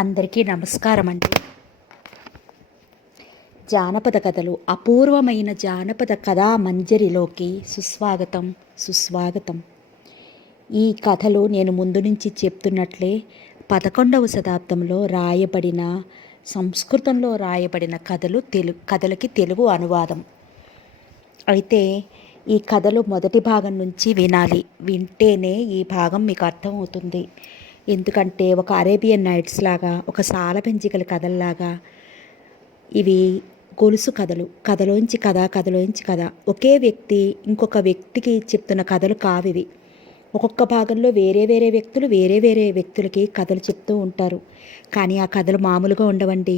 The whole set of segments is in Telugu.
అందరికీ నమస్కారం అండి. జానపద కథలు, అపూర్వమైన జానపద కథా మంజరిలోకి సుస్వాగతం. ఈ కథలు నేను ముందు నుంచి చెప్తున్నట్లే 11వ శతాబ్దంలో రాయబడిన, సంస్కృతంలో రాయబడిన కథలకి తెలుగు అనువాదం. అయితే ఈ కథలు మొదటి భాగం నుంచి వినాలి. వింటేనే ఈ భాగం మీకు అర్థమవుతుంది. ఎందుకంటే ఒక అరేబియన్ నైట్స్ లాగా, ఒక సాలపెంజికల కథల్లాగా ఇవి గొలుసు కథలోంచి కథ. ఒకే వ్యక్తి ఇంకొక వ్యక్తికి చెప్తున్న కథలు కావివి. ఒక్కొక్క భాగంలో వేరే వ్యక్తులకి కథలు చెప్తూ ఉంటారు. కానీ ఆ కథలు మామూలుగా ఉండవండి.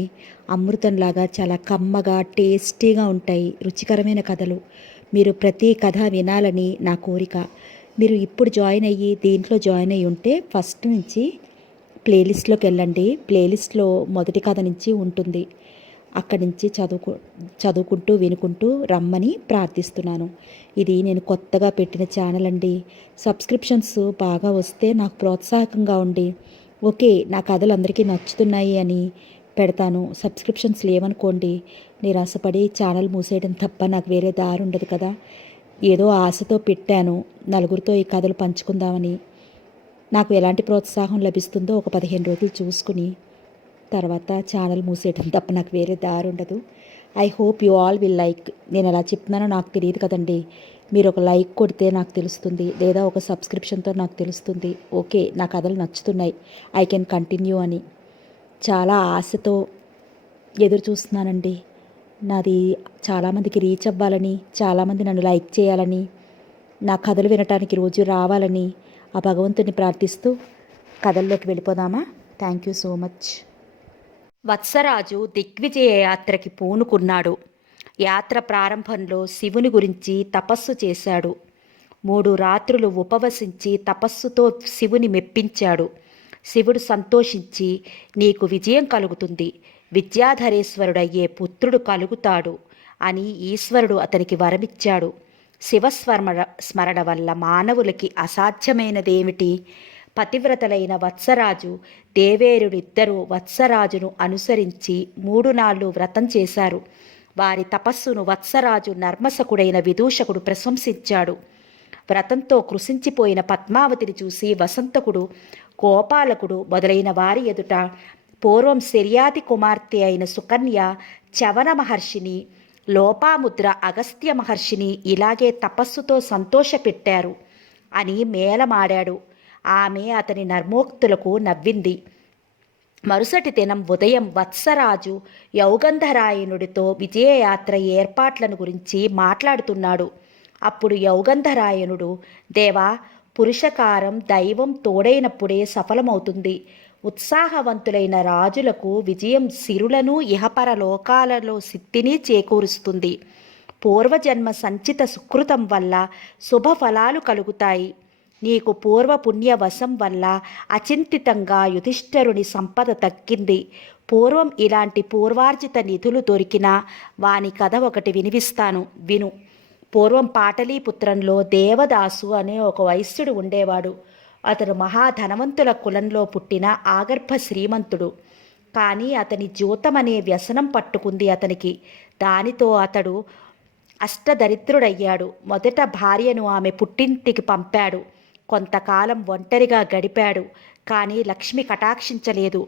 అమృతంలాగా చాలా కమ్మగా, టేస్టీగా ఉంటాయి. రుచికరమైన కథలు. మీరు ప్రతి కథ వినాలని నా కోరిక. మీరు ఇప్పుడు దీంట్లో జాయిన్ అయ్యి ఉంటే ఫస్ట్ నుంచి ప్లేలిస్ట్లోకి వెళ్ళండి. ప్లేలిస్ట్లో మొదటి కథ నుంచి ఉంటుంది. అక్కడి నుంచి చదువుకుంటూ వినుకుంటూ రమ్మని ప్రార్థిస్తున్నాను. ఇది నేను కొత్తగా పెట్టిన ఛానల్ అండి. సబ్స్క్రిప్షన్స్ బాగా వస్తే నాకు ప్రోత్సాహకంగా ఉండి, ఓకే నా కథలు అందరికీ నచ్చుతున్నాయి అని పెడతాను. సబ్స్క్రిప్షన్స్ లేవనుకోండి, నిరాశపడి ఛానల్ మూసేయడం తప్ప నాకు వేరే దారి ఉండదు కదా. ఏదో ఆశతో పెట్టాను, నలుగురితో ఈ కథలు పంచుకుందామని. నాకు ఎలాంటి ప్రోత్సాహం లభిస్తుందో ఒక 15 రోజులు చూసుకుని తర్వాత ఛానల్ మూసేయడం తప్ప నాకు వేరే దారి ఉండదు. I hope you all will like. నేను ఎలా చెప్తున్నానో నాకు తెలియదు కదండి. మీరు ఒక లైక్ కొడితే నాకు తెలుస్తుంది, లేదా ఒక సబ్స్క్రిప్షన్తో నాకు తెలుస్తుంది, ఓకే నా కథలు నచ్చుతున్నాయి, ఐ కెన్ కంటిన్యూ అని. చాలా ఆశతో ఎదురు చూస్తున్నానండి. నాది చాలామందికి రీచ్ అవ్వాలని, చాలామంది నన్ను లైక్ చేయాలని, నా కథలు వినటానికి రోజు రావాలని ఆ భగవంతుని ప్రార్థిస్తూ కథల్లోకి వెళ్ళిపోదామా? Thank you so much. Vatsaraju దిగ్విజయ యాత్రకి పూనుకున్నాడు. యాత్ర ప్రారంభంలో శివుని గురించి తపస్సు చేశాడు. 3 రాత్రులు ఉపవసించి తపస్సుతో శివుని మెప్పించాడు. శివుడు సంతోషించి, నీకు విజయం కలుగుతుంది, విద్యాధరేశ్వరుడయ్యే పుత్రుడు కలుగుతాడు అని ఈశ్వరుడు అతనికి వరమిచ్చాడు. స్మరణ వల్ల మానవులకి అసాధ్యమైనదేమిటి? పతివ్రతలైన వత్సరాజు, దేవేరుడిద్దరూ వత్సరాజును అనుసరించి 3 నాళ్ళు వ్రతం చేశారు. వారి తపస్సును వత్సరాజు నర్మసకుడైన విదూషకుడు ప్రశంసించాడు. వ్రతంతో కృశించిపోయిన పద్మావతిని చూసి వసంతకుడు, గోపాలకుడు మొదలైన వారి ఎదుట పూర్వం శర్యాతి కుమార్తె అయిన సుకన్య, చవన మహర్షిని, లోపాముద్ర అగస్త్య మహర్షిని ఇలాగే తపస్సుతో సంతోషపెట్టారు అని మేళమాడాడు. ఆమె అతని నర్మోక్తులకు నవ్వింది. మరుసటి దినం ఉదయం వత్సరాజు యౌగంధరాయనుడితో విజయయాత్ర ఏర్పాట్లను గురించి మాట్లాడుతున్నాడు. అప్పుడు యౌగంధరాయనుడు, దేవా, పురుషకారం దైవం తోడైనప్పుడే సఫలమవుతుంది. ఉత్సాహవంతులైన రాజులకు విజయం సిరులను ఇహపర లోకాలలో సిద్ధిని చేకూరుస్తుంది. పూర్వజన్మ సంచిత సుకృతం వల్ల శుభఫలాలు కలుగుతాయి. నీకు పూర్వపుణ్యవశం వల్ల అచింతితంగా యుధిష్ఠరుని సంపద తగ్గింది. పూర్వం ఇలాంటి పూర్వార్జిత నిధులు దొరికినా వాని కథ ఒకటి వినిపిస్తాను, విను. పూర్వం పాటలీపుత్రంలో దేవదాసు అనే ఒక వైశ్యుడు ఉండేవాడు. అతడు మహాధనవంతుల కులంలో పుట్టిన ఆగర్భ శ్రీమంతుడు. కానీ అతని జూతమనే వ్యసనం పట్టుకుంది అతనికి. దానితో అతడు అష్టదరిద్రుడయ్యాడు. మొదట భార్యను ఆమె పుట్టింటికి పంపాడు. కొంతకాలం ఒంటరిగా గడిపాడు. కానీ లక్ష్మి కటాక్షించలేదు.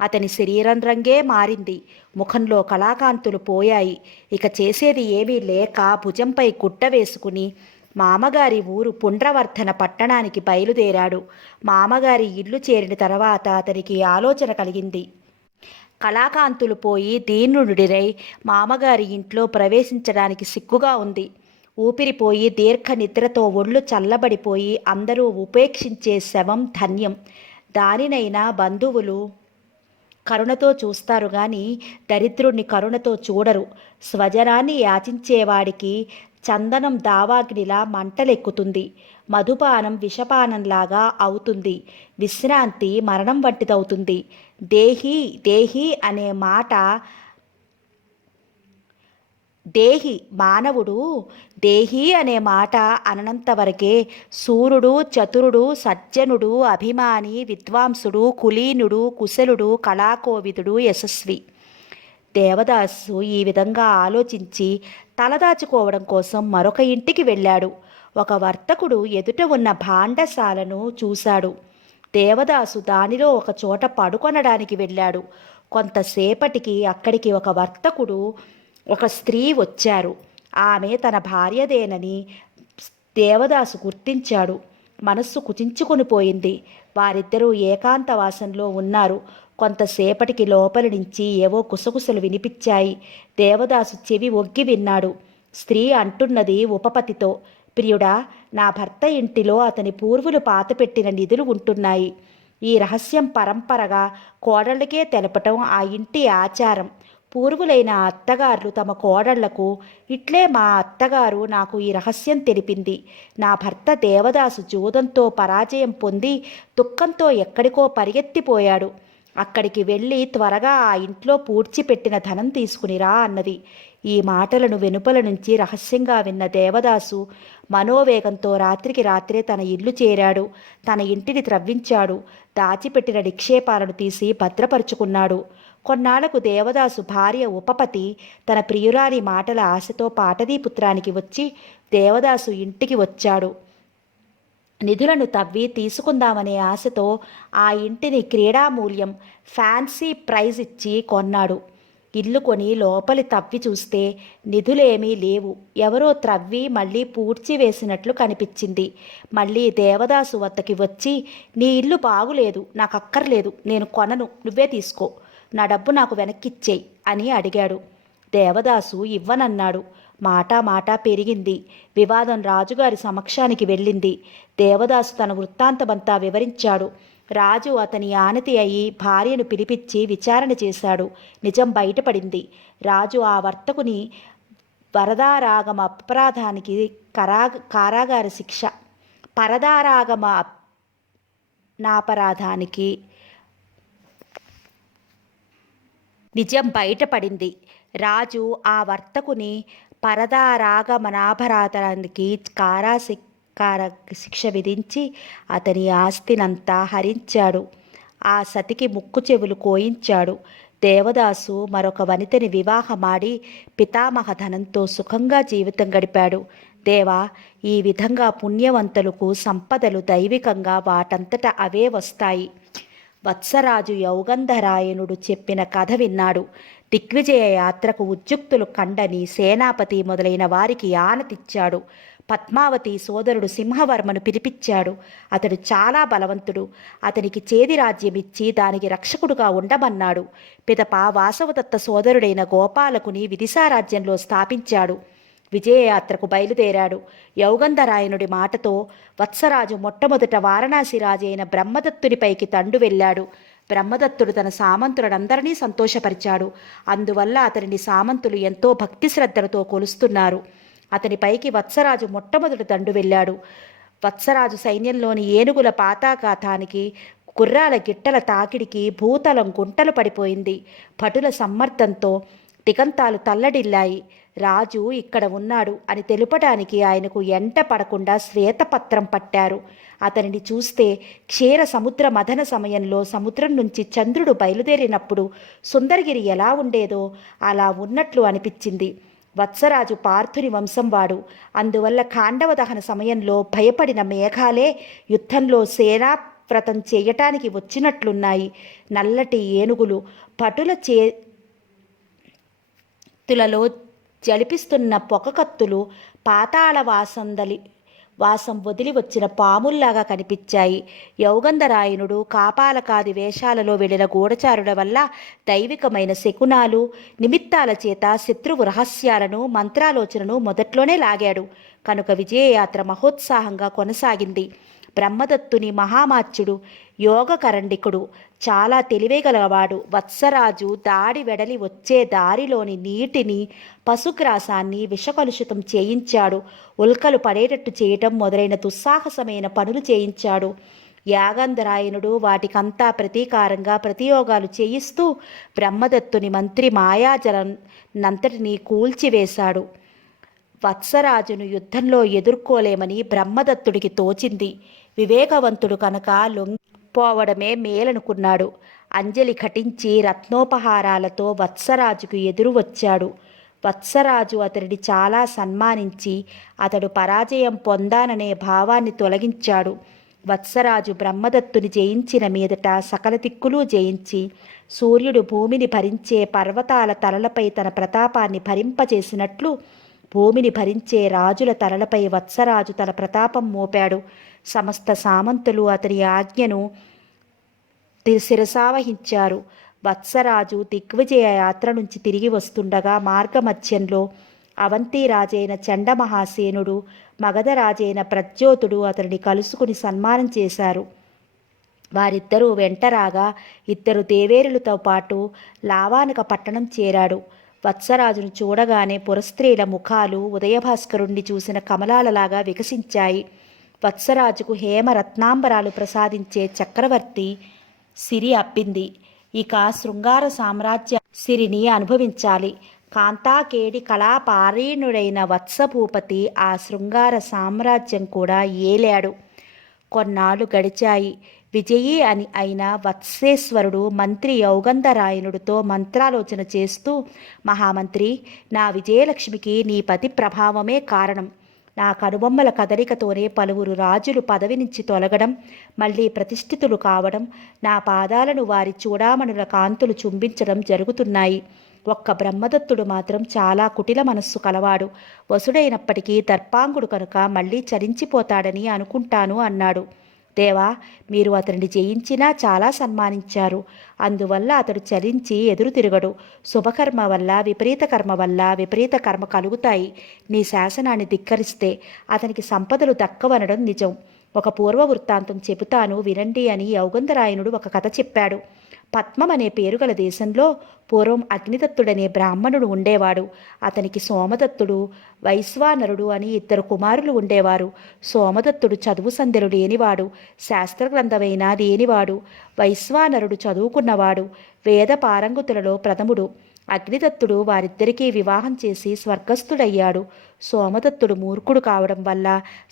అతని శరీరం రంగే మారింది. ముఖంలో కళాకాంతులు పోయాయి. ఇక చేసేది ఏమీ లేక భుజంపై గుడ్డ వేసుకుని మామగారి ఊరు పుండ్రవర్ధన పట్టణానికి బయలుదేరాడు. మామగారి ఇల్లు చేరిన తర్వాత అతనికి ఆలోచన కలిగింది. కళాకాంతులు పోయి దీనుడిరై మామగారి ఇంట్లో ప్రవేశించడానికి సిగ్గుగా ఉంది. ఊపిరిపోయి దీర్ఘ నిద్రతో ఒళ్ళు చల్లబడిపోయి అందరూ ఉపేక్షించే శవం ధన్యం. దానినైనా బంధువులు కరుణతో చూస్తారు గాని దరిద్రుణ్ణి కరుణతో చూడరు. స్వజనాన్ని యాచించేవాడికి చందనం దావాగ్నిలా మంటలెక్కుతుంది. మధుపానం విషపానంలాగా అవుతుంది. విశ్రాంతి మరణం వంటిదవుతుంది. దేహి దేహి అనే మాట దేహి మానవుడు దేహి అనే మాట అనంతవరకే సూర్యుడు, చతురుడు, సజ్జనుడు, అభిమాని, విద్వాంసుడు, కులీనుడు, కుశలుడు, కళాకోవిదుడు, యశస్వి. దేవదాసు ఈ విధంగా ఆలోచించి తలదాచుకోవడం కోసం మరొక ఇంటికి వెళ్ళాడు. ఒక వర్తకుడు ఎదుట ఉన్న భాండశాలను చూశాడు. దేవదాసు దానిలో ఒక చోట పడుకొనడానికి వెళ్ళాడు. కొంతసేపటికి అక్కడికి ఒక వర్తకుడు, ఒక స్త్రీ వచ్చారు. ఆమె తన భార్యదేనని దేవదాసు గుర్తించాడు. మనస్సు కుచించుకొని పోయింది. వారిద్దరూ ఏకాంతవాసంలో ఉన్నారు. కొంతసేపటికి లోపలి నుంచి ఏవో కుసకుసలు వినిపించాయి. దేవదాసు చెవి ఒగ్గి విన్నాడు. స్త్రీ అంటున్నది ఉపపతితో, ప్రియుడా, నా భర్త ఇంటిలో అతని పూర్వులు పాతపెట్టిన నిధులు ఉంటున్నాయి. ఈ రహస్యం పరంపరగా కోడళ్ళకే తెలపటం ఆ ఇంటి ఆచారం. పూర్వులైన అత్తగారులు తమ కోడళ్లకు, ఇట్లే మా అత్తగారు నాకు ఈ రహస్యం తెలిపింది. నా భర్త దేవదాసు జూదంతో పరాజయం పొంది దుఃఖంతో ఎక్కడికో పరిగెత్తిపోయాడు. అక్కడికి వెళ్ళి త్వరగా ఆ ఇంట్లో పూడ్చిపెట్టిన ధనం తీసుకునిరా అన్నది. ఈ మాటలను వెనుపల నుంచి రహస్యంగా విన్న దేవదాసు మనోవేగంతో రాత్రికి రాత్రే తన ఇల్లు చేరాడు. తన ఇంటిని త్రవ్వించాడు. దాచిపెట్టిన నిక్షేపాలను తీసి భద్రపరుచుకున్నాడు. కొన్నాళ్లకు దేవదాసు భార్య ఉపపతి తన ప్రియురాలి మాటల ఆశతో పాటదీపుత్రానికి వచ్చి దేవదాసు ఇంటికి వచ్చాడు. నిధులను తవ్వి తీసుకుందామనే ఆశతో ఆ ఇంటిని క్రీడామూల్యం ఫ్యాన్సీ ప్రైజ్ ఇచ్చి కొన్నాడు. ఇల్లు కొని లోపలి తవ్వి చూస్తే నిధులేమీ లేవు. ఎవరో త్రవ్వి మళ్ళీ పూడ్చివేసినట్లు కనిపించింది. మళ్ళీ దేవదాసు వద్దకి వచ్చి, నీ ఇల్లు బాగులేదు, నాకు అక్కర్లేదు, నేను కొనను, నువ్వే తీసుకో, నా డబ్బు నాకు వెనక్కిచ్చేయి అని అడిగాడు. దేవదాసు ఇవ్వనన్నాడు. మాట పెరిగింది. వివాదం రాజుగారి సమక్షానికి వెళ్ళింది. దేవదాసు తన వృత్తాంతమంతా వివరించాడు. రాజు అతని ఆనతి అయి భార్యను పిలిపించి విచారణ చేశాడు. నిజం బయటపడింది. రాజు ఆ వర్తకుని వరదారాగమ అపరాధానికి కారాగార శిక్ష, పరదారాగమ నాపరాధానికి నిజం బయటపడింది. రాజు ఆ వర్తకుని పరదారాగమనాపరాధానికి శిక్ష విధించి అతని ఆస్తినంతా హరించాడు. ఆ సతికి ముక్కు చెవులు కోయించాడు. దేవదాసు మరొక వనితని వివాహమాడి పితామహ ధనంతో సుఖంగా జీవితం గడిపాడు. దేవా, ఈ విధంగా పుణ్యవంతులకు సంపదలు దైవికంగా వాటంతట అవే వస్తాయి. వత్సరాజు యౌగంధరాయనుడు చెప్పిన కథ విన్నాడు. దిగ్విజయ యాత్రకు ఉద్యుక్తులు కండని సేనాపతి మొదలైన వారికి ఆనతిచ్చాడు. పద్మావతి సోదరుడు సింహవర్మను పిలిపించాడు. అతడు చాలా బలవంతుడు. అతనికి చేది రాజ్యమిచ్చి దానికి రక్షకుడుగా ఉండమన్నాడు. పిదప వాసవదత్త సోదరుడైన గోపాలకుని విదిశారాజ్యంలో స్థాపించాడు. విజయయాత్రకు బయలుదేరాడు. యౌగంధరాయనుడి మాటతో వత్సరాజు మొట్టమొదట వారణాసి రాజైన బ్రహ్మదత్తునిపైకి తండు వెళ్ళాడు. బ్రహ్మదత్తుడు తన సామంతులందరినీ సంతోషపరిచాడు. అందువల్ల అతనిని సామంతులు ఎంతో భక్తి శ్రద్ధలతో కొలుస్తున్నారు. అతనిపైకి వత్సరాజు మొట్టమొదటి దండు వెళ్ళాడు. వత్సరాజు సైన్యంలోని ఏనుగుల పాతాఘాతానికి, గుర్రాల గిట్టల తాకిడికి భూతలం గుంటలు పడిపోయింది. భటుల సమ్మర్దంతో దిగంతాలు తల్లడిల్లాయి. రాజు ఇక్కడ ఉన్నాడు అని తెలుపడానికి ఆయనకు ఎంట పడకుండా శ్వేతపత్రం పట్టారు. అతనిని చూస్తే క్షీర సముద్ర మథన సమయంలో సముద్రం నుంచి చంద్రుడు బయలుదేరినప్పుడు సుందరగిరి ఎలా ఉండేదో అలా ఉన్నట్లు అనిపించింది. వత్సరాజు పార్థుని వంశం వాడు. అందువల్ల ఖాండవ దహన సమయంలో భయపడిన మేఘాలే యుద్ధంలో సేనావ్రతం చేయటానికి వచ్చినట్లున్నాయి. నల్లటి ఏనుగులు భటుల చేతులలో జలిపిస్తున్న పొగకత్తులు వాసం వదిలి వచ్చిన పాముల్లాగా కనిపించాయి. యౌగంధరాయనుడు కాపాలకాది వేషాలలో వెళ్ళిన గూఢచారుల వల్ల దైవికమైన శకునాలు, నిమిత్తాల చేత శత్రువు రహస్యాలను, మంత్రాలోచనను మొదట్లోనే లాగాడు. కనుక విజయయాత్ర మహోత్సాహంగా కొనసాగింది. బ్రహ్మదత్తుని మహామాత్యుడు, యోగకరండికుడు, చాలా తెలివిగలవాడు. వత్సరాజు దాడి వెడలి వచ్చే దారిలోని నీటిని, పశుగ్రాసాన్ని విషకలుషితం చేయించాడు. ఉల్కలు పడేటట్టు చేయటం మొదలైన దుస్సాహసమైన పనులు చేయించాడు. యాగంధరాయనుడు వాటికంతా ప్రతీకారంగా ప్రతియోగాలు చేయిస్తూ బ్రహ్మదత్తుని మంత్రి మాయాజలంనంతటినీ కూల్చివేశాడు. వత్సరాజును యుద్ధంలో ఎదుర్కోలేమని బ్రహ్మదత్తుడికి తోచింది. వివేకవంతుడు కనుక లొంగిపోవడమే మేలనుకున్నాడు. అంజలి ఘటించి రత్నోపహారాలతో వత్సరాజుకు ఎదురు వచ్చాడు. వత్సరాజు అతడిని చాలా సన్మానించి అతడు పరాజయం పొందాననే భావాన్ని తొలగించాడు. వత్సరాజు బ్రహ్మదత్తుని జయించిన మీదట సకల దిక్కులు జయించి సూర్యుడు భూమిని భరించే పర్వతాల తలలపై తన ప్రతాపాన్ని భరింపజేసినట్లు భూమిని భరించే రాజుల తలలపై వత్సరాజు తన ప్రతాపం మోపాడు. సమస్త సామంతులు అతని ఆజ్ఞను శిరసావహించారు. వత్సరాజు దిగ్విజయ యాత్ర నుంచి తిరిగి వస్తుండగా మార్గమధ్యంలో అవంతి రాజైన చండమహాసేనుడు, మగధ రాజైన ప్రద్యోతుడు అతనిని కలుసుకుని సన్మానం చేశారు. వారిద్దరూ వెంటరాగా 2 దేవేరులతో పాటు లావానక పట్టణం చేరాడు. వత్సరాజును చూడగానే పురస్త్రీల ముఖాలు ఉదయభాస్కరుణ్ణి చూసిన కమలాలలాగా వికసించాయి. వత్సరాజుకు హేమరత్నాంబరాలు ప్రసాదించే చక్రవర్తి సిరి అబ్బింది. ఇక శృంగార సామ్రాజ్య సిరిని అనుభవించాలి. కాంతాకేడి కళాపారీణుడైన వత్సభూపతి ఆ శృంగార సామ్రాజ్యం కూడా ఏలాడు. కొన్నాళ్ళు గడిచాయి. విజయీ అయిన వత్సేశ్వరుడు మంత్రి యౌగంధరాయనుడితో మంత్రాలోచన చేస్తూ, మహామంత్రి, నా విజయలక్ష్మికి నీ పతి ప్రభావమే కారణం. నా కనుబొమ్మల కదలికతోనే పలువురు రాజులు పదవి నుంచి తొలగడం, మళ్ళీ ప్రతిష్ఠితులు కావడం, నా పాదాలను వారి చూడామణుల కాంతులు చుంబించడం జరుగుతున్నాయి. ఒక్క బ్రహ్మదత్తుడు మాత్రం చాలా కుటిల మనస్సు కలవాడు. వసుడైనప్పటికీ దర్పాంగుడు కనుక మళ్ళీ చరించిపోతాడని అనుకుంటాను అన్నాడు. దేవా, మీరు అతనిని జయించినా చాలా సన్మానించారు. అందువల్ల అతడు చరించి ఎదురు తిరగడు. శుభకర్మ వల్ల విపరీత కర్మ వల్ల విపరీత కర్మ కలుగుతాయి. నీ శాసనాన్ని ధిక్కరిస్తే అతనికి సంపదలు దక్కవనడం నిజం. ఒక పూర్వ వృత్తాంతం చెబుతాను వినండి అని యౌగంధరాయనుడు ఒక కథ చెప్పాడు. పద్మం అనే పేరు గల దేశంలో పూర్వం అగ్నిదత్తుడనే బ్రాహ్మణుడు ఉండేవాడు. అతనికి సోమదత్తుడు, వైశ్వానరుడు అని 2 కుమారులు ఉండేవారు. సోమదత్తుడు చదువు సంధ్యలు లేనివాడు, శాస్త్రగ్రంథమైన లేనివాడు. వైశ్వానరుడు చదువుకున్నవాడు, వేద పారంగుతులలో ప్రథముడు. అగ్నిదత్తుడు వారిద్దరికీ వివాహం చేసి స్వర్గస్థుడయ్యాడు. సోమదత్తుడు మూర్ఖుడు కావడం వల్ల,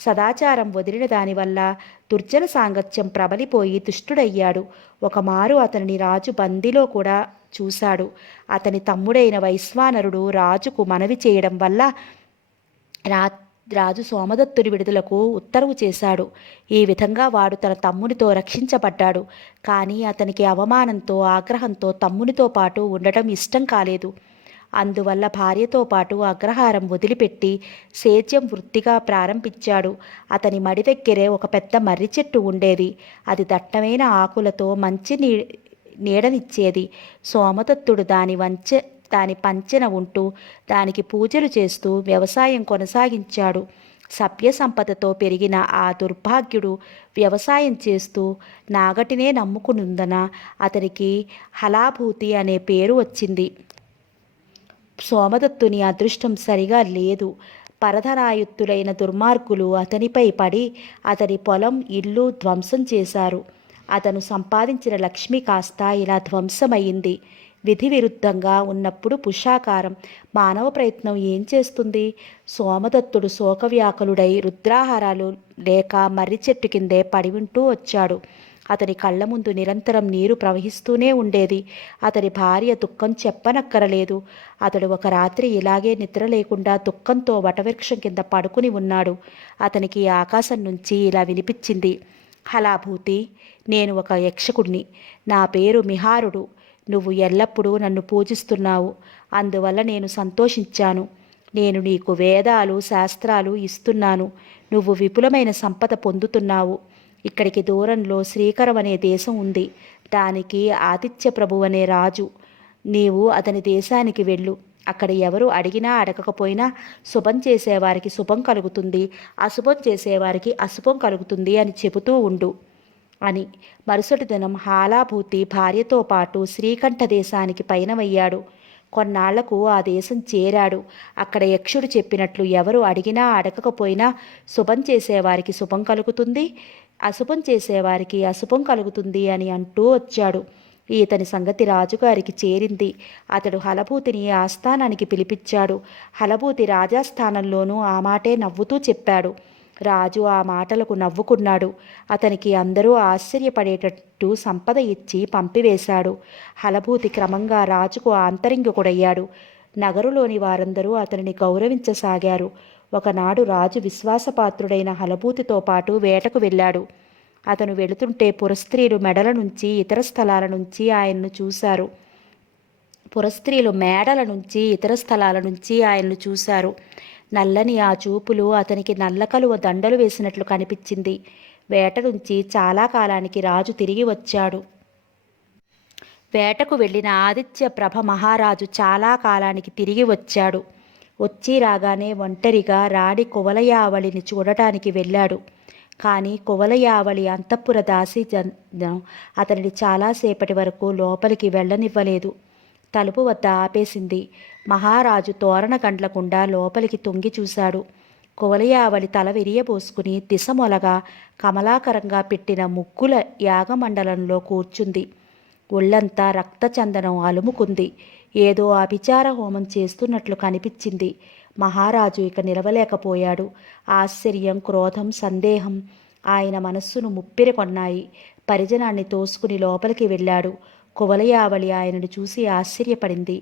సదాచారం వదిలిన దానివల్ల దుర్జన సాంగత్యం ప్రబలిపోయి దుష్టుడయ్యాడు. ఒకమారు అతనిని రాజు బందీలో కూడా చూశాడు. అతని తమ్ముడైన వైశ్వానరుడు రాజుకు మనవి చేయడం వల్ల రాజు సోమదత్తుని విడుదలకు ఉత్తర్వు చేశాడు. ఈ విధంగా వాడు తన తమ్మునితో రక్షించబడ్డాడు. కానీ అతనికి అవమానంతో, ఆగ్రహంతో తమ్మునితో పాటు ఉండటం ఇష్టం కాలేదు. అందువల్ల భార్యతో పాటు అగ్రహారం వదిలిపెట్టి సేద్యం వృత్తిగా ప్రారంభించాడు. అతని మడి దగ్గరే ఒక పెద్ద మర్రి చెట్టు ఉండేది. అది దట్టమైన ఆకులతో మంచి నీడనిచ్చేది. సోమదత్తుడు దాని పంచెన ఉంటూ దానికి పూజలు చేస్తూ వ్యవసాయం కొనసాగించాడు. సభ్య సంపదతో పెరిగిన ఆ దుర్భాగ్యుడు వ్యవసాయం చేస్తూ నాగటినే నమ్ముకున్నందున అతనికి హలాభూతి అనే పేరు వచ్చింది. సోమదత్తుని అదృష్టం సరిగా లేదు. పరధరాయుత్తులైన దుర్మార్గులు అతనిపై పడి అతని పొలం, ఇల్లు ధ్వంసం చేశారు. అతను సంపాదించిన లక్ష్మి కాస్త ఇలా ధ్వంసమయ్యింది. విధి విరుద్ధంగా ఉన్నప్పుడు పుషాకారం, మానవ ప్రయత్నం ఏం చేస్తుంది? సోమదత్తుడు శోకవ్యాకులుడై రుద్రాహారాలు లేక మర్రి చెట్టు కిందే పడి ఉంటూ వచ్చాడు. అతని కళ్ళ ముందు నిరంతరం నీరు ప్రవహిస్తూనే ఉండేది. అతని భార్య దుఃఖం చెప్పనక్కరలేదు. అతడు ఒక రాత్రి ఇలాగే నిద్ర లేకుండా దుఃఖంతో వటవృక్షం కింద పడుకుని ఉన్నాడు. అతనికి ఆకాశం నుంచి ఇలా వినిపించింది. హలాభూతి, నేను ఒక యక్షకుడిని. నా పేరు మిహారుడు. నువ్వు ఎల్లప్పుడూ నన్ను పూజిస్తున్నావు. అందువల్ల నేను సంతోషించాను. నేను నీకు వేదాలు, శాస్త్రాలు ఇస్తున్నాను. నువ్వు విపులమైన సంపద పొందుతున్నావు. ఇక్కడికి దూరంలో శ్రీకరం అనే దేశం ఉంది. దానికి ఆదిత్య ప్రభు అనే రాజు. నీవు అతని దేశానికి వెళ్ళు. అక్కడ ఎవరు అడిగినా అడగకపోయినా శుభం చేసేవారికి శుభం కలుగుతుంది, అశుభం చేసేవారికి అశుభం కలుగుతుంది అని చెబుతూ ఉండు అని. మరుసటి దినం హాలాభూతి భార్యతో పాటు శ్రీకంఠ దేశానికి పయనమయ్యాడు. కొన్నాళ్లకు ఆ దేశం చేరాడు. అక్కడ యక్షుడు చెప్పినట్లు ఎవరు అడిగినా అడగకపోయినా శుభం చేసేవారికి శుభం కలుగుతుంది, అశుభం చేసేవారికి అశుభం కలుగుతుంది అని అంటూ వచ్చాడు. ఇతని సంగతి రాజుగారికి చేరింది. అతడు హలభూతిని ఆస్థానానికి పిలిపించాడు. హలభూతి రాజాస్థానంలోనూ ఆ మాటే నవ్వుతూ చెప్పాడు. రాజు ఆ మాటలకు నవ్వుకున్నాడు. అతనికి అందరూ ఆశ్చర్యపడేటట్టు సంపద ఇచ్చి పంపివేశాడు. హలభూతి క్రమంగా రాజుకు ఆంతరింగికుడయ్యాడు. నగరులోని వారందరూ అతనిని గౌరవించసాగారు. ఒకనాడు రాజు విశ్వాసపాత్రుడైన హలభూతితో పాటు వేటకు వెళ్ళాడు. అతను వెళుతుంటే పురస్త్రీలు మెడల నుంచి ఇతర స్థలాల నుంచి ఆయన్ను చూశారు. పురస్త్రీలు మేడల నుంచి ఇతర స్థలాల నుంచి ఆయన్ను చూశారు. నల్లని ఆ చూపులు అతనికి నల్లకలువ దండలు వేసినట్లు కనిపించింది. వేట నుంచి చాలా కాలానికి రాజు తిరిగి వచ్చాడు. వేటకు వెళ్ళిన ఆదిత్య ప్రభ మహారాజు చాలా కాలానికి తిరిగి వచ్చాడు. వచ్చి రాగానే ఒంటరిగా రాణి కువలయావళిని చూడటానికి వెళ్ళాడు. కానీ కువలయావళి అంతఃపుర దాసి అతనిని చాలాసేపటి వరకు లోపలికి వెళ్ళనివ్వలేదు. తలుపు వద్ద ఆపేసింది. మహారాజు తోరణ గండ్లకుండా లోపలికి తొంగి చూశాడు. కువలయావళి తల విరియబోసుకుని దిశమొలగా కమలాకరంగా పెట్టిన ముగ్గుల యాగమండలంలో కూర్చుంది. ఒళ్ళంతా రక్తచందనం అలుముకుంది. ఏదో అభిచార హోమం చేస్తున్నట్లు కనిపించింది. మహారాజు ఇక నిలవలేకపోయాడు. ఆశ్చర్యం, క్రోధం, సందేహం ఆయన మనస్సును ముప్పిరికొన్నాయి. పరిజనాన్ని తోసుకుని లోపలికి వెళ్ళాడు. కువలయావళి ఆయనను చూసి ఆశ్చర్యపడింది.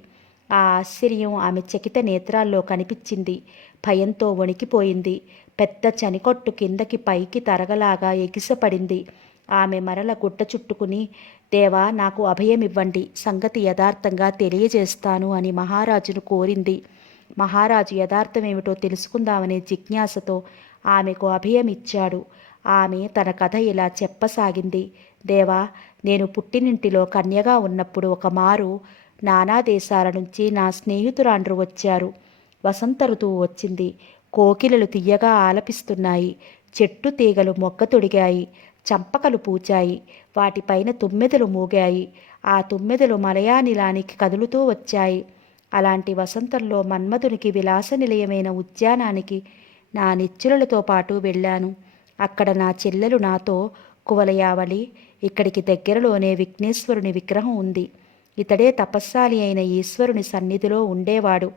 ఆ ఆశ్చర్యం ఆమె చకిత నేత్రాల్లో కనిపించింది. భయంతో వణికిపోయింది. పెద్ద చనికొట్టు కిందకి పైకి తరగలాగా ఎగిసపడింది. ఆమె మరల గుడ్డ చుట్టుకుని, దేవా, నాకు అభయమివ్వండి, సంగతి యథార్థంగా తెలియజేస్తాను అని మహారాజును కోరింది. మహారాజు యథార్థమేమిటో తెలుసుకుందామనే జిజ్ఞాసతో ఆమెకు అభయమిచ్చాడు. ఆమె తన కథ ఇలా చెప్పసాగింది. దేవా, నేను పుట్టినింటిలో కన్యగా ఉన్నప్పుడు ఒకమారు నానా దేశాల నుంచి నా స్నేహితురాండ్రు వచ్చారు. వసంత ఋతువు వచ్చింది. కోకిలలు తీయగా ఆలపిస్తున్నాయి. చెట్టు తీగలు మొగ్గ తొడిగాయి. చంపకలు పూచాయి. వాటిపైన తుమ్మెదలు మూగాయి. ఆ తుమ్మెదలు మలయానిలానికి కదులుతూ వచ్చాయి. అలాంటి వసంతంలో మన్మధునికి విలాస నిలయమైన ఉద్యానానికి నా నిచ్చులతో పాటు వెళ్ళాను. అక్కడ నా చెల్లెలు నాతో, కువలయావళి, ఇక్కడికి దగ్గరలోనే విఘ్నేశ్వరుని విగ్రహం ఉంది. ఇతడే తపస్సాలి అయిన ఈశ్వరుని సన్నిధిలో ఉండేవాడు.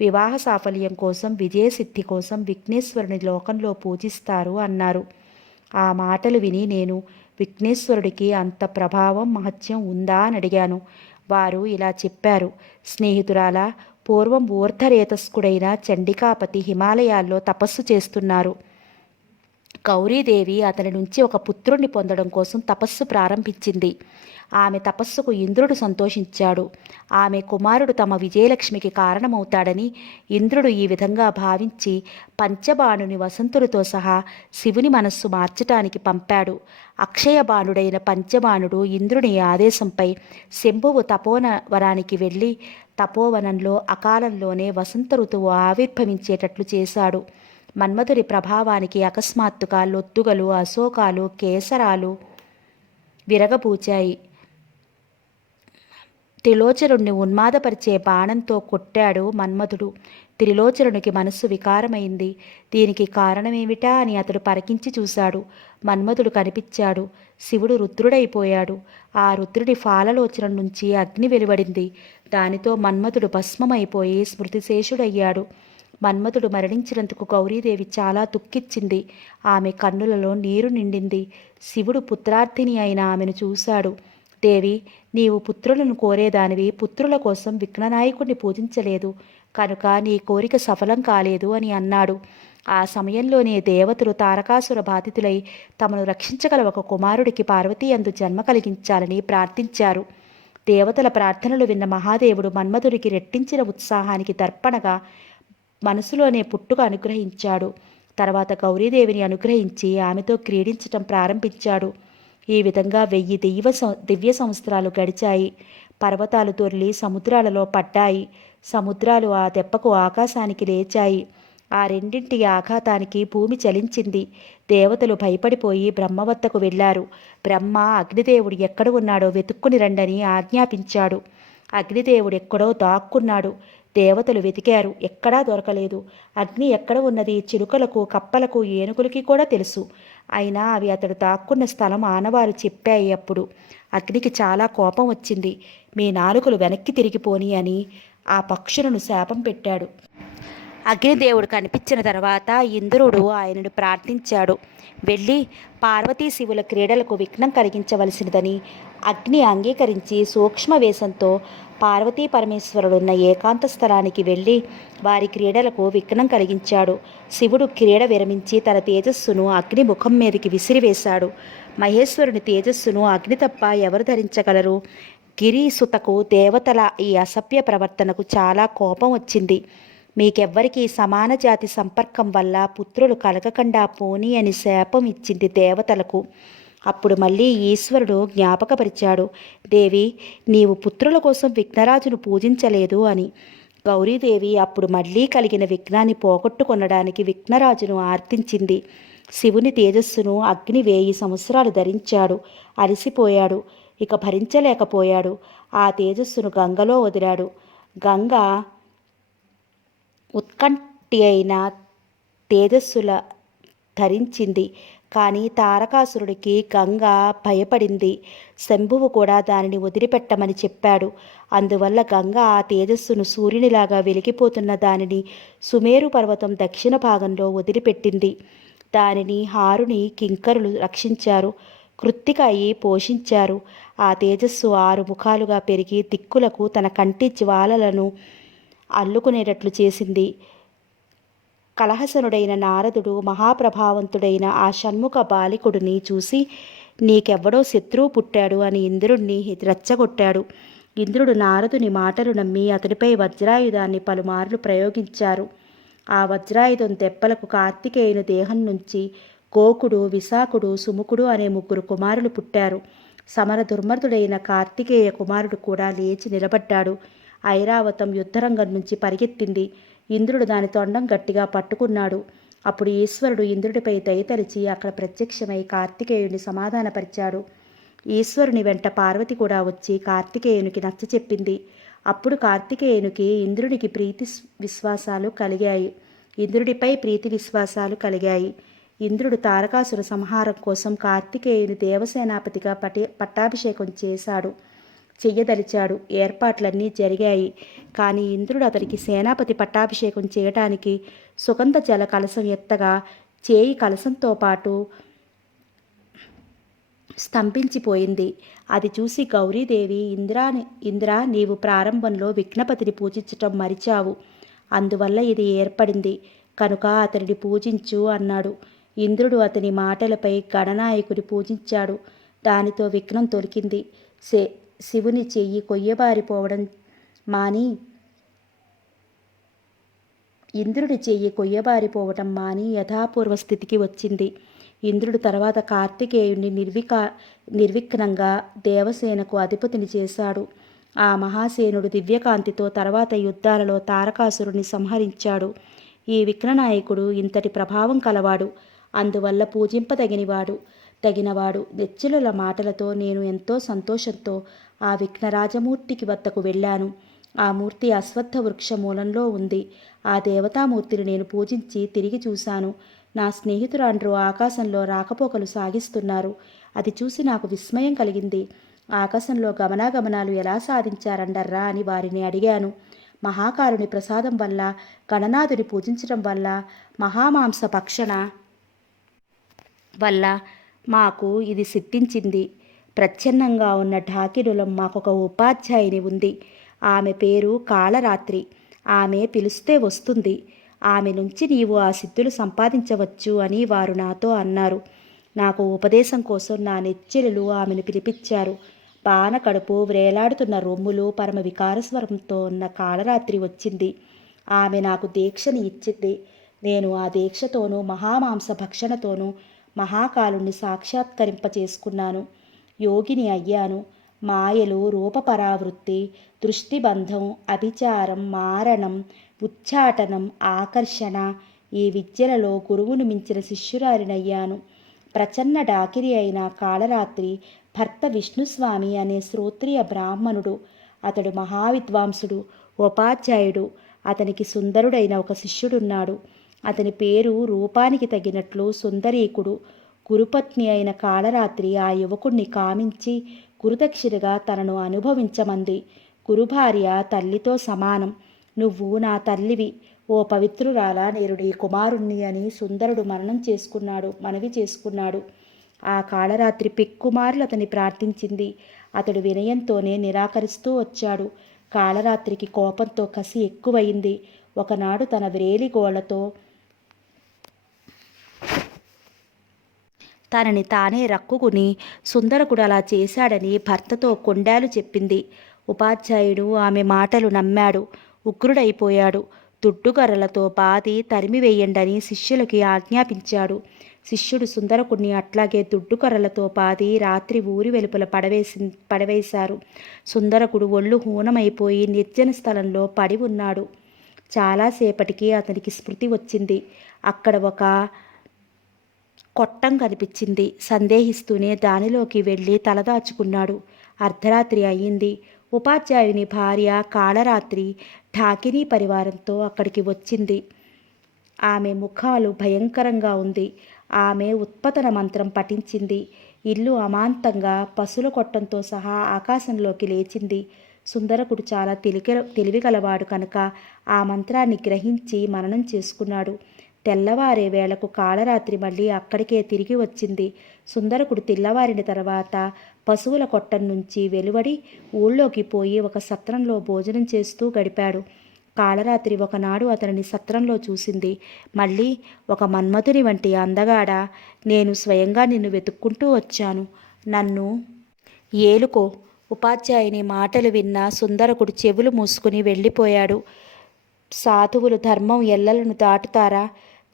వివాహ సాఫల్యం కోసం, విజయసిద్ధి కోసం విఘ్నేశ్వరుని లోకంలో పూజిస్తారు అన్నారు. ఆ మాటలు విని నేను, విఘ్నేశ్వరుడికి అంత ప్రభావం, మహత్యం ఉందా అని అడిగాను. వారు ఇలా చెప్పారు. స్నేహితురాలా, పూర్వం ఊర్ధరేతస్కుడైన చండికాపతి హిమాలయాల్లో తపస్సు చేస్తున్నారు. గౌరీదేవి అతని నుంచి ఒక పుత్రుణ్ణి పొందడం కోసం తపస్సు ప్రారంభించింది. ఆమె తపస్సుకు ఇంద్రుడు సంతోషించాడు. ఆమె కుమారుడు తమ విజయలక్ష్మికి కారణమవుతాడని ఇంద్రుడు ఈ విధంగా భావించి పంచబాణుని వసంతులతో సహా శివుని మనస్సు మార్చటానికి పంపాడు. అక్షయబాణుడైన పంచబాణుడు ఇంద్రుని ఆదేశంపై శంభువు తపోవనానికి వెళ్ళి తపోవనంలో అకాలంలోనే వసంత ఋతువు ఆవిర్భవించేటట్లు చేశాడు. మన్మధుడి ప్రభావానికి అకస్మాత్తుగా లొత్తుగలు, అశోకాలు, కేసరాలు విరగబూచాయి. త్రిలోచనుడిని ఉన్మాదపరిచే బాణంతో కొట్టాడు మన్మధుడు. త్రిలోచనునికి మనస్సు వికారమైంది. దీనికి కారణమేమిటా అని అతడు పరికించి చూశాడు. మన్మధుడు కనిపించాడు. శివుడు రుద్రుడైపోయాడు. ఆ రుద్రుడి ఫాలలోచనం నుంచి అగ్ని వెలువడింది. దానితో మన్మధుడు భస్మమైపోయి స్మృతిశేషుడయ్యాడు. మన్మధుడు మరణించినందుకు గౌరీదేవి చాలా దుఃఖించింది. ఆమె కన్నులలో నీరు నిండింది. శివుడు పుత్రార్థిని అయిన ఆమెను చూశాడు. దేవి, నీవు పుత్రులను కోరేదానివి, పుత్రుల కోసం విఘ్ననాయకుడిని పూజించలేదు కనుక నీ కోరిక సఫలం కాలేదు అని అన్నాడు. ఆ సమయంలోనే దేవతలు తారకాసుర బాధితులై తమను రక్షించగల ఒక కుమారుడికి పార్వతీ యందు జన్మ కలిగించాలని ప్రార్థించారు. దేవతల ప్రార్థనలు విన్న మహాదేవుడు మన్మధుడికి రెట్టించిన ఉత్సాహానికి దర్పణగా మనసులోనే పుట్టుక అనుగ్రహించాడు. తర్వాత గౌరీదేవిని అనుగ్రహించి ఆమెతో క్రీడించటం ప్రారంభించాడు. ఈ విధంగా 1000 దివ్య సంవత్సరాలు గడిచాయి. పర్వతాలు దొర్లి సముద్రాలలో పడ్డాయి. సముద్రాలు ఆ దెబ్బకు ఆకాశానికి లేచాయి. ఆ రెండింటి ఆఘాతానికి భూమి చలించింది. దేవతలు భయపడిపోయి బ్రహ్మ వద్దకు వెళ్ళారు. బ్రహ్మ అగ్నిదేవుడు ఎక్కడ ఉన్నాడో వెతుక్కుని రండని ఆజ్ఞాపించాడు. అగ్నిదేవుడు ఎక్కడో దాక్కున్నాడు. దేవతలు వెతికారు, ఎక్కడా దొరకలేదు. అగ్ని ఎక్కడ ఉన్నది చిలుకలకు, కప్పలకు, ఏనుగులకి కూడా తెలుసు. అయినా అవి అతడు దాక్కున్న స్థలం ఆనవాలు చెప్పాయి. అప్పుడు అగ్నికి చాలా కోపం వచ్చింది. మీ నాలుకలు వెనక్కి తిరిగిపోని అని ఆ పక్షులను శాపం పెట్టాడు. అగ్నిదేవుడు కనిపించిన తర్వాత ఇంద్రుడు ఆయనను ప్రార్థించాడు. వెళ్ళి పార్వతీ శివుల క్రీడలకు విఘ్నం కలిగించవలసినదని అగ్ని అంగీకరించి సూక్ష్మవేశంతో పార్వతీ పరమేశ్వరుడున్న ఏకాంత స్థలానికి వెళ్ళి వారి క్రీడలకు విఘ్నం కలిగించాడు. శివుడు క్రీడ విరమించి తన తేజస్సును అగ్ని ముఖం మీదకి విసిరివేశాడు. మహేశ్వరుని తేజస్సును అగ్ని తప్ప ఎవరు ధరించగలరు? గిరీసుతకు దేవతల ఈ అసభ్య ప్రవర్తనకు చాలా కోపం వచ్చింది. మీకెవ్వరికీ సమాన జాతి సంపర్కం వల్ల పుత్రులు కలగకుండా పోనీ అని శాపం ఇచ్చింది దేవతలకు. అప్పుడు మళ్ళీ ఈశ్వరుడు జ్ఞాపకపరిచాడు, దేవి నీవు పుత్రుల కోసం విఘ్నరాజును పూజించలేదు అని. గౌరీదేవి అప్పుడు మళ్ళీ కలిగిన విఘ్నాన్ని పోగొట్టుకొనడానికి విఘ్నరాజును ఆర్తించింది. శివుని తేజస్సును అగ్ని 1000 సంవత్సరాలు ధరించాడు. అలసిపోయాడు, ఇక భరించలేకపోయాడు. ఆ తేజస్సును గంగలో వదిలాడు. గంగ ఉత్కంఠి అయిన తేజస్సుల ధరించింది. కానీ తారకాసురుడికి గంగ భయపడింది. శంభువు కూడా దానిని వదిలిపెట్టమని చెప్పాడు. అందువల్ల గంగ ఆ తేజస్సును సూర్యునిలాగా వెలిగిపోతున్న దానిని సుమేరు పర్వతం దక్షిణ భాగంలో వదిలిపెట్టింది. దానిని హారుని కింకరులు రక్షించారు. కృత్తికాయి పోషించారు. ఆ తేజస్సు 6 ముఖాలుగా పెరిగి దిక్కులకు తన కంటి జ్వాలలను అల్లుకునేటట్లు చేసింది. కలహసనుడైన నారదుడు మహాప్రభావంతుడైన ఆ షణ్ముఖ బాలికుడిని చూసి నీకెవ్వడో శత్రువు పుట్టాడు అని ఇంద్రుడిని రెచ్చగొట్టాడు. ఇంద్రుడు నారదుని మాటలు నమ్మి అతడిపై వజ్రాయుధాన్ని పలుమార్లు ప్రయోగించారు. ఆ వజ్రాయుధం దెబ్బలకు కార్తికేయుని దేహం నుంచి గోకుడు, విశాఖుడు, సుముఖుడు అనే 3 కుమారులు పుట్టారు. సమర దుర్మర్దుడైన కార్తికేయ కుమారుడు కూడా లేచి నిలబడ్డాడు. ఐరావతం యుద్ధరంగం నుంచి పరిగెత్తింది. ఇంద్రుడు దాని తొండం గట్టిగా పట్టుకున్నాడు. అప్పుడు ఈశ్వరుడు ఇంద్రుడిపై దయతలిచి అక్కడ ప్రత్యక్షమై కార్తికేయుని సమాధానపరిచాడు. ఈశ్వరుని వెంట పార్వతి కూడా వచ్చి కార్తికేయునికి నచ్చచెప్పింది. అప్పుడు కార్తికేయునికి ఇంద్రుడికి ఇంద్రుడిపై ప్రీతి విశ్వాసాలు కలిగాయి. ఇంద్రుడు తారకాసుర సంహారం కోసం కార్తికేయుని దేవసేనాపతిగా పట్టాభిషేకం చెయ్యదలిచాడు. ఏర్పాట్లన్నీ జరిగాయి. కానీ ఇంద్రుడు అతనికి సేనాపతి పట్టాభిషేకం చేయటానికి సుగంధ జల కలశం ఎత్తగా చేయి కలశంతో పాటు స్తంభించిపోయింది. అది చూసి గౌరీదేవి ఇంద్రా నీవు ప్రారంభంలో విఘ్నపతిని పూజించటం మరిచావు. అందువల్ల ఇది ఏర్పడింది. కనుక అతనిని పూజించు అన్నాడు. ఇంద్రుడు అతని మాటలపై గణనాయకుని పూజించాడు. దానితో విఘ్నం తొలికింది. శివుని చెయ్యి కొయ్యబారిపోవడం మాని ఇంద్రుడి చెయ్యి కొయ్యబారిపోవటం మాని యథాపూర్వ స్థితికి వచ్చింది. ఇంద్రుడు తర్వాత కార్తికేయుణ్ణి నిర్విఘ్నంగా దేవసేనకు అధిపతిని చేశాడు. ఆ మహాసేనుడు దివ్యకాంతితో తర్వాత యుద్ధాలలో తారకాసురుని సంహరించాడు. ఈ విఘ్ననాయకుడు ఇంతటి ప్రభావం కలవాడు. అందువల్ల తగినవాడు. నెచ్చెలుల మాటలతో నేను ఎంతో సంతోషంతో ఆ విఘ్నరాజమూర్తికి వద్దకు వెళ్ళాను. ఆ మూర్తి అశ్వత్థ వృక్ష మూలంలో ఉంది. ఆ దేవతామూర్తిని నేను పూజించి తిరిగి చూశాను. నా స్నేహితురాండ్రు ఆకాశంలో రాకపోకలు సాగిస్తున్నారు. అది చూసి నాకు విస్మయం కలిగింది. ఆకాశంలో గమనాగమనాలు ఎలా సాధించారండర్రా అని వారిని అడిగాను. మహాకారుని ప్రసాదం వల్ల, గణనాథుని పూజించడం వల్ల, మహామాంస భక్షణ వల్ల మాకు ఇది సిద్ధించింది. ప్రచ్ఛన్నంగా ఉన్న ఢాకిడులో మాకొక ఉపాధ్యాయుని ఉంది. ఆమె పేరు కాళరాత్రి. ఆమె పిలిస్తే వస్తుంది. ఆమె నుంచి నీవు ఆ సిద్ధులు సంపాదించవచ్చు అని వారు నాతో అన్నారు. నాకు ఉపదేశం కోసం నా నెచ్చెలులు ఆమెను పిలిపించారు. బాణకడుపు, వ్రేలాడుతున్న రొమ్ములు, పరమ వికారస్వరంతో ఉన్న కాళరాత్రి వచ్చింది. ఆమె నాకు దీక్షని ఇచ్చింది. నేను ఆ దీక్షతోనూ మహామాంస భక్షణతోనూ మహాకాలుణ్ణి సాక్షాత్కరింపచేసుకున్నాను. యోగిని అయ్యాను. మాయలు రూపపరావృత్తి, దృష్టిబంధం, అభిచారం, మారణం, ఉచ్చాటనం, ఆకర్షణ, ఈ విద్యలలో గురువును మించిన శిష్యురాలినయ్యాను. ప్రచన్న డాకిరి అయిన కాళరాత్రి భర్త విష్ణుస్వామి అనే శ్రోత్రియ బ్రాహ్మణుడు. అతడు మహావిద్వాంసుడు, ఉపాధ్యాయుడు. అతనికి సుందరుడైన ఒక శిష్యుడున్నాడు. అతని పేరు రూపానికి తగినట్లు సుందరీకుడు. గురుపత్ని అయిన కాళరాత్రి ఆ యువకుణ్ణి కామించి గురుదక్షిణగా తనను అనుభవించమంది. గురుభార్య తల్లితో సమానం. నువ్వు నా తల్లివి, ఓ పవిత్రురాలా, నేను నీ కుమారుణ్ణి అని సుందరుడు మనవి చేసుకున్నాడు. ఆ కాళరాత్రి పెక్కుమార్లు అతన్ని ప్రార్థించింది. అతడు వినయంతోనే నిరాకరిస్తూ వచ్చాడు. కాళరాత్రికి కోపంతో కసి ఎక్కువయింది. ఒకనాడు తన వ్రేలిగోళ్లతో తనని తానే రక్కుకుని సుందరకుడు అలా చేశాడని భర్తతో కొండాలు చెప్పింది. ఉపాధ్యాయుడు ఆమె మాటలు నమ్మాడు. ఉగ్రుడైపోయాడు. దుడ్డుగర్రలతో బాది తరిమివేయండని శిష్యులకి ఆజ్ఞాపించాడు. శిష్యుడు సుందరకుడిని అట్లాగే దుడ్డుకర్రలతో బాది రాత్రి ఊరి వెలుపల పడవేశారు. సుందరకుడు ఒళ్ళు హూనమైపోయి నిర్జన స్థలంలో పడి ఉన్నాడు. చాలాసేపటికి అతనికి స్మృతి వచ్చింది. అక్కడ ఒక కొట్టం కనిపించింది. సందేహిస్తూనే దానిలోకి వెళ్ళి తలదాచుకున్నాడు. అర్ధరాత్రి అయ్యింది. ఉపాధ్యాయుని భార్య కాళరాత్రి ఠాకినీ పరివారంతో అక్కడికి వచ్చింది. ఆమె ముఖాలు భయంకరంగా ఉంది. ఆమె ఉత్పతన మంత్రం పఠించింది. ఇల్లు అమాంతంగా పసుల కొట్టంతో సహా ఆకాశంలోకి లేచింది. సుందరకుడు చాలా తెలివిగలవాడు కనుక ఆ మంత్రాన్ని గ్రహించి మననం చేసుకున్నాడు. తెల్లవారే వేళకు కాళరాత్రి మళ్ళీ అక్కడికే తిరిగి వచ్చింది. సుందరకుడు తెల్లవారిన తర్వాత పశువుల కొట్టం నుంచి వెలువడి ఊళ్ళోకి పోయి ఒక సత్రంలో భోజనం చేస్తూ గడిపాడు. కాళరాత్రి ఒకనాడు అతనిని సత్రంలో చూసింది. మళ్ళీ ఒక మన్మధుని వంటి అందగాడ, నేను స్వయంగా నిన్ను వెతుక్కుంటూ వచ్చాను, నన్ను ఏలుకో. ఉపాధ్యాయుని మాటలు విన్న సుందరకుడు చెవులు మూసుకుని వెళ్ళిపోయాడు. సాధువులు ధర్మం ఎల్లలను దాటుతారా?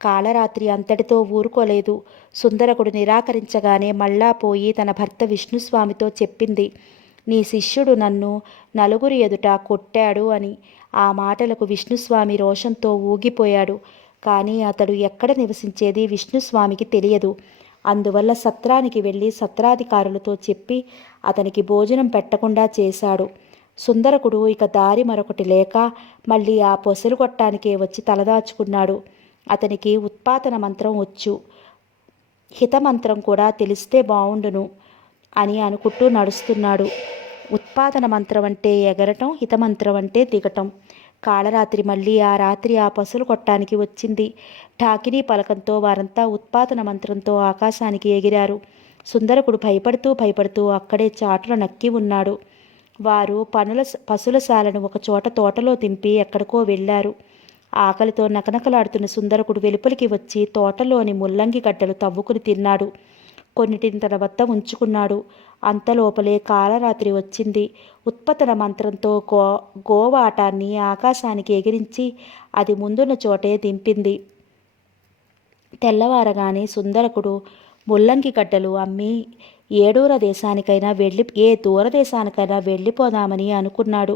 కాళరాత్రి అంతటితో ఊరుకోలేదు. సుందరకుడు నిరాకరించగానే మళ్ళా పోయి తన భర్త విష్ణుస్వామితో చెప్పింది. నీ శిష్యుడు నన్ను నలుగురి ఎదుట కొట్టాడు అని. ఆ మాటలకు విష్ణుస్వామి రోషంతో ఊగిపోయాడు. కానీ అతడు ఎక్కడ నివసించేది విష్ణుస్వామికి తెలియదు. అందువల్ల సత్రానికి వెళ్ళి సత్రాధికారులతో చెప్పి అతనికి భోజనం పెట్టకుండా చేశాడు. సుందరకుడు ఇక దారి మరొకటి లేక మళ్ళీ ఆ పొసలు కొట్టానికే వచ్చి తలదాచుకున్నాడు. అతనికి ఉత్పాతన మంత్రం వచ్చు, హితమంత్రం కూడా తెలిస్తే బావుండును అని అనుకుంటూ నడుస్తున్నాడు. ఉత్పాదన మంత్రం అంటే ఎగరటం, హితమంత్రం అంటే దిగటం. కాళరాత్రి మళ్ళీ ఆ రాత్రి ఆ పసులు కొట్టానికి వచ్చింది. ఠాకినీ పలకంతో వారంతా ఉత్పాదన మంత్రంతో ఆకాశానికి ఎగిరారు. సుందరకుడు భయపడుతూ అక్కడే చాటున నక్కి ఉన్నాడు. వారు పశులశాలను ఒకచోట తోటలో దింపి ఎక్కడికో వెళ్ళారు. ఆకలితో నకనకలాడుతున్న సుందరకుడు వెలుపలికి వచ్చి తోటలోని ముల్లంగి గడ్డలు తవ్వుకుని తిన్నాడు. కొన్నిటిని తన వద్ద ఉంచుకున్నాడు. అంతలోపలే కాళరాత్రి వచ్చింది. ఉత్పతన మంత్రంతో గోవాటాన్ని ఆకాశానికి ఎగిరించి అది ముందున్న చోటే దింపింది. తెల్లవారగానే సుందరకుడు ముల్లంగి గడ్డలు అమ్మి ఏ దూరదేశానికైనా వెళ్ళిపోదామని అనుకున్నాడు.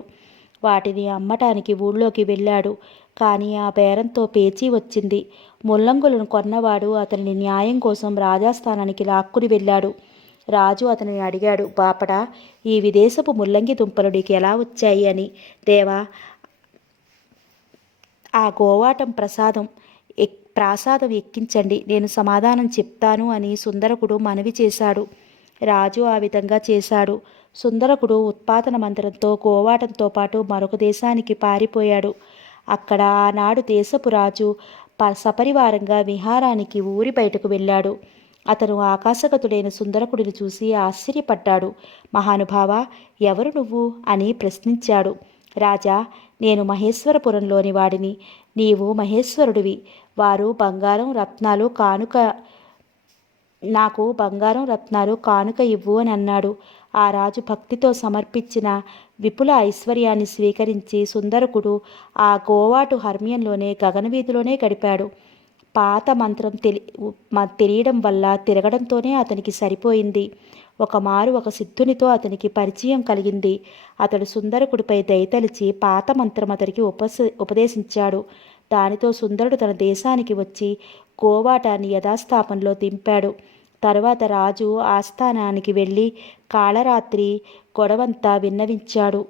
వాటిని అమ్మటానికి ఊళ్ళోకి వెళ్ళాడు. కానీ ఆ బేరంతో పేచీ వచ్చింది. ముల్లంగులను కొన్నవాడు అతనిని న్యాయం కోసం రాజాస్థానానికి లాక్కుని వెళ్ళాడు. రాజు అతనిని అడిగాడు, బాపడా, ఈ విదేశపు ముల్లంగి దుంపలు నీకు ఎలా వచ్చాయి అని. దేవా, ఆ గోవాటం ప్రాసాదం ఎక్కించండి, నేను సమాధానం చెప్తాను అని సుందరకుడు మనవి చేశాడు. రాజు ఆ విధంగా చేశాడు. సుందరకుడు ఉత్పాదన మంత్రంతో గోవాటంతో పాటు మరొక దేశానికి పారిపోయాడు. అక్కడ ఆనాడు దేశపు రాజు సపరివారంగా విహారానికి ఊరి బయటకు వెళ్ళాడు. అతను ఆకాశగతుడైన సుందరకుడిని చూసి ఆశ్చర్యపడ్డాడు. మహానుభావ, ఎవరు నువ్వు అని ప్రశ్నించాడు. రాజా, నేను మహేశ్వరపురంలోని వాడిని, నీవు మహేశ్వరుడివి. వారు నాకు బంగారం రత్నాలు కానుక ఇవ్వు అని అన్నాడు. ఆ రాజు భక్తితో సమర్పించిన విపుల ఐశ్వర్యాన్ని స్వీకరించి సుందరకుడు ఆ గోవాటు హర్మ్యంలోనే గగనవీధిలోనే గడిపాడు. పాత మంత్రం తెలియడం వల్ల తిరగడంతోనే అతనికి సరిపోయింది. ఒకమారు ఒక సిద్ధునితో అతనికి పరిచయం కలిగింది. అతడు సుందరకుడిపై దయతలిచి పాత మంత్రం అతనికి ఉపదేశించాడు. దానితో సుందరుడు తన దేశానికి వచ్చి గోవాటాన్ని యథాస్థాపనలో దింపాడు. తరువాత రాజు ఆస్థానానికి వెళ్ళి కాళరాత్రి గొడవంతా విన్నవించాడు.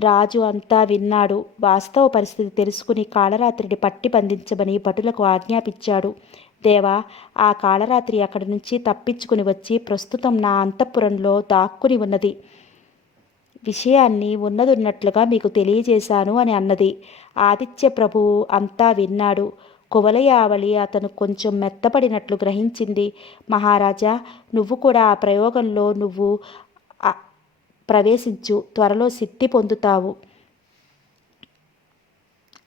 రాజు అంతా విన్నాడు. వాస్తవ పరిస్థితి తెలుసుకుని కాళరాత్రిని పట్టి బంధించమని భటులకు ఆజ్ఞాపించాడు. దేవా, ఆ కాళరాత్రి అక్కడి నుంచి తప్పించుకుని వచ్చి ప్రస్తుతం నా అంతఃపురంలో దాక్కుని ఉన్నది. విషయాన్ని ఉన్నదున్నట్లుగా మీకు తెలియజేశాను అని అన్నది. ఆదిత్య ప్రభువు అంతా విన్నాడు. కువలయావళి అతను కొంచెం మెత్తపడినట్లు గ్రహించింది. మహారాజా, నువ్వు కూడా ఆ ప్రయోగంలో ప్రవేశించు, త్వరలో సిద్ధి పొందుతావు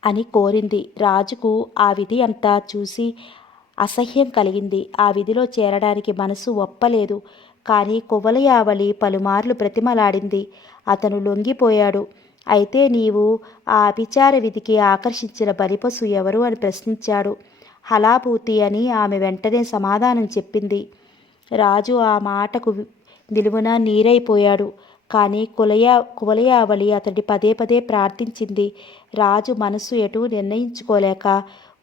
అని కోరింది. రాజుకు ఆ విధి అంతా చూసి అసహ్యం కలిగింది. ఆ విధిలో చేరడానికి మనసు ఒప్పలేదు. కానీ కువలయావళి పలుమార్లు బ్రతిమలాడింది. అతను లొంగిపోయాడు. అయితే నీవు ఆ అభిచార విధికి ఆకర్షించిన బలిపశు ఎవరు అని ప్రశ్నించాడు. హలాభూతి అని ఆమె వెంటనే సమాధానం చెప్పింది. రాజు ఆ మాటకు నిలువున నీరైపోయాడు. కానీ కువలయావళి అతడి పదే పదే ప్రార్థించింది. రాజు మనసు ఎటూ నిర్ణయించుకోలేక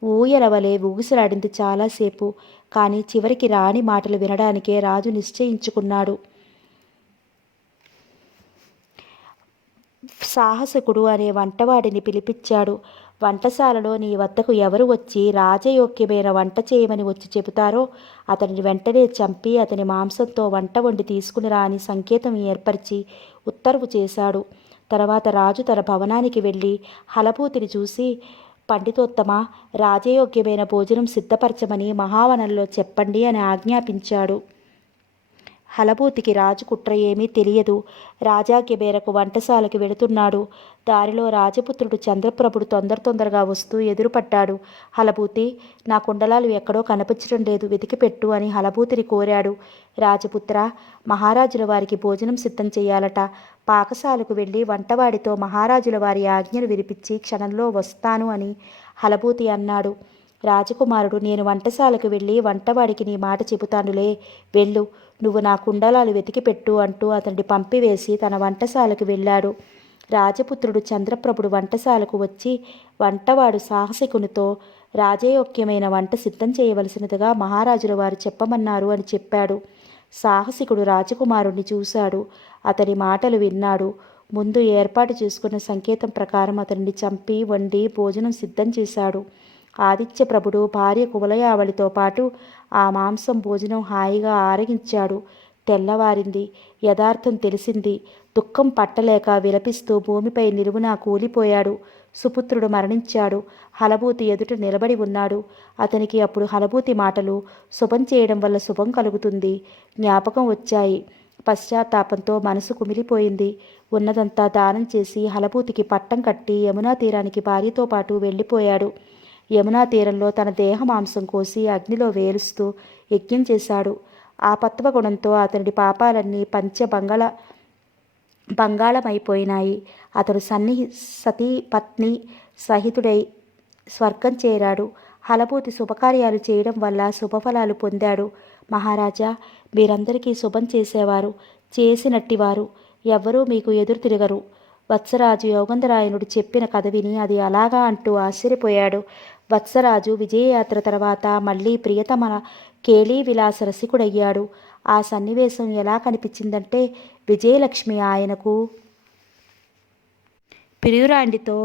ఊయలవలే ఊగిసలాడింది చాలాసేపు. కానీ చివరికి రాణి మాటలు వినడానికే రాజు నిశ్చయించుకున్నాడు. సాహసకుడు అనే వంటవాడిని పిలిపించాడు. వంటశాలలో నీ వద్దకు ఎవరు వచ్చి రాజయోగ్యమైన వంట చేయమని వచ్చి చెబుతారో అతనిని వెంటనే చంపి అతని మాంసంతో వంట వండి తీసుకుని రాని సంకేతం ఏర్పరిచి ఉత్తర్వు చేశాడు. తర్వాత రాజు తన భవనానికి వెళ్ళి హలభూతిని చూసి, పండితోత్తమ, రాజయోగ్యమైన భోజనం సిద్ధపరచమని మహావనంలో చెప్పండి అని ఆజ్ఞాపించాడు. హలభూతికి రాజు కుట్ర ఏమీ తెలియదు. రాజాజ్ఞ మేరకు వంటశాలకు వెళుతున్నాడు. దారిలో రాజపుత్రుడు చంద్రప్రభుడు తొందరగా వస్తూ ఎదురుపడ్డాడు. హలభూతి, నా కుండలాలు ఎక్కడో కనిపించడం లేదు, వెతికిపెట్టు అని హలభూతిని కోరాడు. రాజపుత్ర, మహారాజుల వారికి భోజనం సిద్ధం చేయాలట. పాకశాలకు వెళ్ళి వంటవాడితో మహారాజుల వారి ఆజ్ఞను వినిపించి క్షణంలో వస్తాను అని హలభూతి అన్నాడు. రాజకుమారుడు, నేను వంటశాలకు వెళ్ళి వంటవాడికి నీ మాట చెబుతానులే, వెళ్ళు, నువ్వు నా కుండలాలు వెతికిపెట్టు అంటూ అతన్ని పంపివేసి తన వంటశాలకు వెళ్ళాడు. రాజపుత్రుడు చంద్రప్రభుడు వంటశాలకు వచ్చి వంటవాడు సాహసికునితో రాజయోగ్యమైన వంట సిద్ధం చేయవలసినదిగా మహారాజుల వారు చెప్పమన్నారు అని చెప్పాడు. సాహసికుడు రాజకుమారుణ్ణి చూశాడు. అతని మాటలు విన్నాడు. ముందు ఏర్పాటు చేసుకున్న సంకేతం ప్రకారం అతన్ని చంపి వండి భోజనం సిద్ధం చేశాడు. ఆదిత్య ప్రభుడు భార్య కువలయావళితో పాటు ఆ మాంసం భోజనం హాయిగా ఆరగించాడు. తెల్లవారింది. యథార్థం తెలిసింది. దుఃఖం పట్టలేక విలపిస్తూ భూమిపై నిలువునా కూలిపోయాడు. సుపుత్రుడు మరణించాడు. హలభూతి ఎదుట నిలబడి ఉన్నాడు. అతనికి అప్పుడు హలభూతి మాటలు, శుభం చేయడం వల్ల శుభం కలుగుతుంది, జ్ఞాపకం వచ్చాయి. పశ్చాత్తాపంతో మనసు కుమిలిపోయింది. ఉన్నదంతా దానం చేసి హలభూతికి పట్టం కట్టి యమునా తీరానికి భార్యతో పాటు వెళ్ళిపోయాడు. యమునా తీరంలో తన దేహ మాంసం కోసి అగ్నిలో వేలుస్తూ యజ్ఞం చేశాడు. ఆ పత్వగుణంతో అతని పాపాలన్నీ బంగాళమైపోయినాయి. అతడు సతీ పత్ని సహితుడై స్వర్గం చేరాడు. హలభూతి శుభకార్యాలు చేయడం వల్ల శుభఫలాలు పొందాడు. మహారాజా, మీరందరికీ శుభం చేసేవారు, చేసినట్టివారు ఎవ్వరూ మీకు ఎదురు తిరగరు. వత్సరాజు యోగంధరాయనుడు చెప్పిన కథ విని అది అలాగా అంటూ ఆశ్చర్యపోయాడు. వత్సరాజు విజయయాత్ర తర్వాత మళ్ళీ ప్రియతమ కేళీ విలాస రసికుడయ్యాడు. ఆ సన్నివేశం ఎలా కనిపించిందంటే, విజయలక్ష్మి ఆయనకు ప్రియురాండితో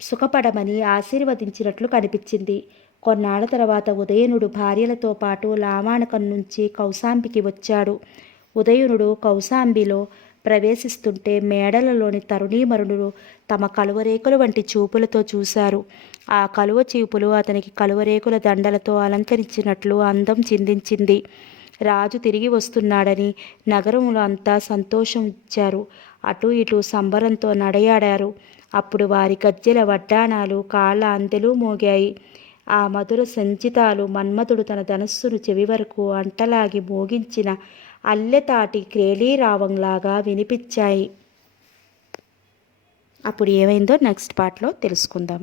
సుఖపడమని ఆశీర్వదించినట్లు కనిపించింది. కొన్నాళ్ల తర్వాత ఉదయనుడు భార్యలతో పాటు లావాణకం నుంచి కౌశాంబికి వచ్చాడు. ఉదయనుడు కౌశాంబిలో ప్రవేశిస్తుంటే మేడలలోని తరుణీమరులు తమ కలువరేకుల వంటి చూపులతో చూశారు. ఆ కలువ చూపులు అతనికి కలువరేకుల దండలతో అలంకరించినట్లు అందం చిందించింది. రాజు తిరిగి వస్తున్నాడని నగరంలో అంతా సంతోషం ఇచ్చారు. అటు ఇటు సంబరంతో నడయాడారు. అప్పుడు వారి గజ్జెల వడ్డాణాలు, కాళ్ళ అందెలు మోగాయి. ఆ మధుర సంచితాలు మన్మధుడు తన ధనస్సును చెవి వరకు అంటలాగి మోగించిన అల్లెతాటి క్రేళీరావంలాగా వినిపించాయి. అప్పుడు ఏమైందో నెక్స్ట్ పార్ట్లో తెలుసుకుందాం.